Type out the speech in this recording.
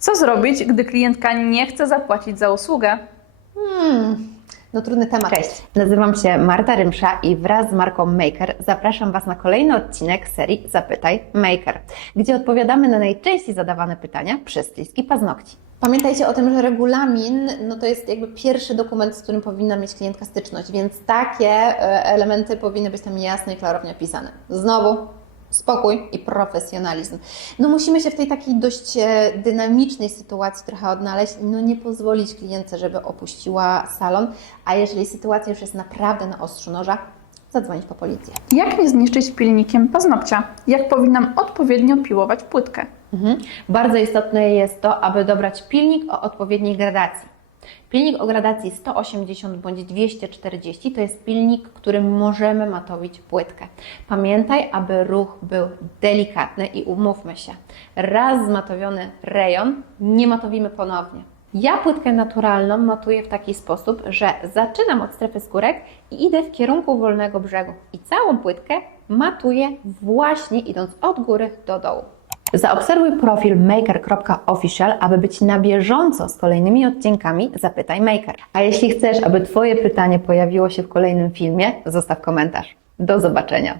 Co zrobić, gdy klientka nie chce zapłacić za usługę? Hmm, no trudny temat. Cześć, nazywam się Marta Rymsza i wraz z marką Maker zapraszam Was na kolejny odcinek serii Zapytaj Maker, gdzie odpowiadamy na najczęściej zadawane pytania przez stylistki paznokci. Pamiętajcie o tym, że regulamin no to jest jakby pierwszy dokument, z którym powinna mieć klientka styczność, więc takie e, elementy powinny być tam jasno i klarownie opisane. Znowu spokój i profesjonalizm. No musimy się w tej takiej dość e, dynamicznej sytuacji trochę odnaleźć, no nie pozwolić klientce, żeby opuściła salon, a jeżeli sytuacja już jest naprawdę na ostrzu noża, zadzwonić po policję. Jak nie zniszczyć pilnikiem paznokcia? Jak powinnam odpowiednio piłować płytkę? Mhm. Bardzo istotne jest to, aby dobrać pilnik o odpowiedniej gradacji. Pilnik o gradacji 180 bądź 240 to jest pilnik, którym możemy matowić płytkę. Pamiętaj, aby ruch był delikatny i umówmy się, raz zmatowiony rejon nie matowimy ponownie. Ja płytkę naturalną matuję w taki sposób, że zaczynam od strefy skórek i idę w kierunku wolnego brzegu i całą płytkę matuję właśnie idąc od góry do dołu. Zaobserwuj profil maker.official, aby być na bieżąco z kolejnymi odcinkami Zapytaj Maker. A jeśli chcesz, aby Twoje pytanie pojawiło się w kolejnym filmie, zostaw komentarz. Do zobaczenia.